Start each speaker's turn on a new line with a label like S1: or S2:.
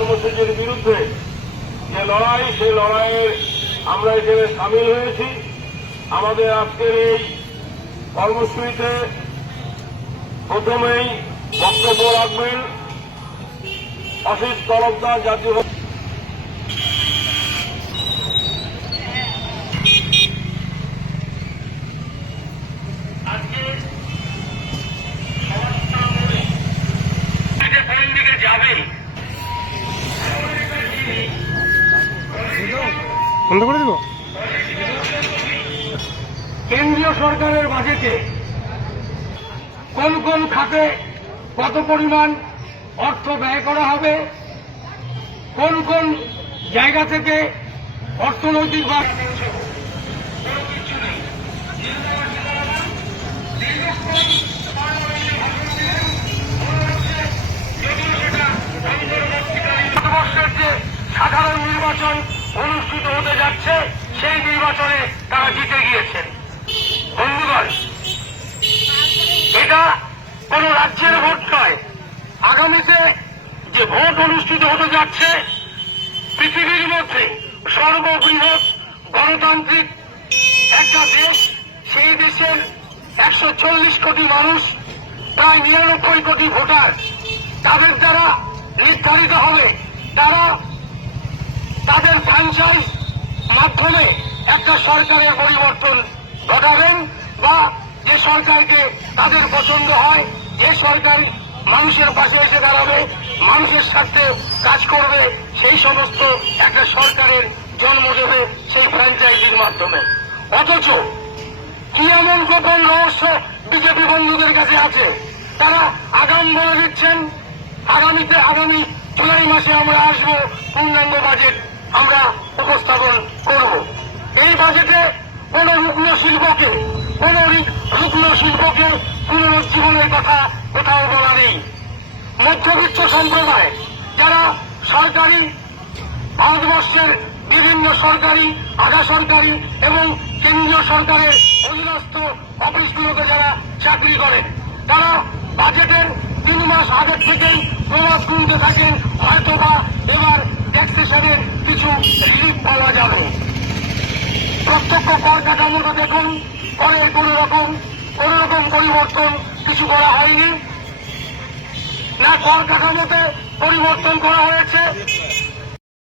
S1: কর্মসূচির বিরুদ্ধে যে লড়াই, সেই লড়াইয়ে আমরা এখানে সামিল হয়েছি। আমাদের আজকের এই কর্মসূচিতে প্রথমেই বক্তব্য রাখবেন অসিত তরফদার জাতীয় আজকে সমাজটা বলে যে কোন দিকে যাবে
S2: বন্ধ করে দিব?
S1: কেন্দ্রীয় সরকারের বাজেটে কোন কোন খাতে কত পরিমাণ অর্থ ব্যয় করা হবে? কোন কোন জায়গা থেকে অর্থনৈতিক বা সাধারণ নির্বাচন অনুষ্ঠিত হতে যাচ্ছে সেই নির্বাচনে তারা জিতে গিয়েছেন। বন্ধুগণ, এটা কোন রাজ্যের ভোট নয়। আগামীতে যে ভোট অনুষ্ঠিত হতে যাচ্ছে, পৃথিবীর মধ্যে সর্ববৃহৎ গণতান্ত্রিক একটা দেশ, সেই দেশের একশো চল্লিশ কোটি মানুষ, প্রায় নিরানব্বই কোটি ভোটার, তাদের দ্বারা নির্ধারিত হবে। তারা তাদের ফ্র্যাঞ্চাইজ মাধ্যমে একটা সরকারের পরিবর্তন ঘটাবেন বা যে সরকারকে তাদের পছন্দ হয়, যে সরকার মানুষের পাশে এসে দাঁড়াবে, মানুষের স্বার্থে কাজ করবে, সেই সমস্ত একটা সরকারের জন্ম দেবে সেই ফ্র্যাঞ্চাইজির মাধ্যমে। অথচ কি এমন গোপন রহস্য বিজেপি বন্ধুদের কাছে আছে? তারা আগাম বলে দিচ্ছেন, আগামীতে আগামী মাসে আমরা আসব পূর্ণাঙ্গ বাজেট আমরা উপস্থাপন করব। এই বাজেটে কোন রুগ্ন শিল্পকে, কোন রুগ্ন শিল্পকে পুনরুজ্জীবনের কথা কোথাও বলা নেই। মধ্যবিত্ত সম্প্রদায়, যারা সরকারি ভারতবর্ষের বিভিন্ন সরকারি, আধা সরকারি এবং কেন্দ্রীয় সরকারের অধীনস্থ অফিসগুলোতে যারা চাকরি করেন, তারা বাজেটের তিন মাস আগের থেকেই প্রভাব শুনতে থাকেন হয়তোবা কর কাঠামোটা দেখুন, পরে কোন রকম, কোনো রকম পরিবর্তন কিছু করা হয়নি। না কর কাঠামোতে পরিবর্তন করা হয়েছে।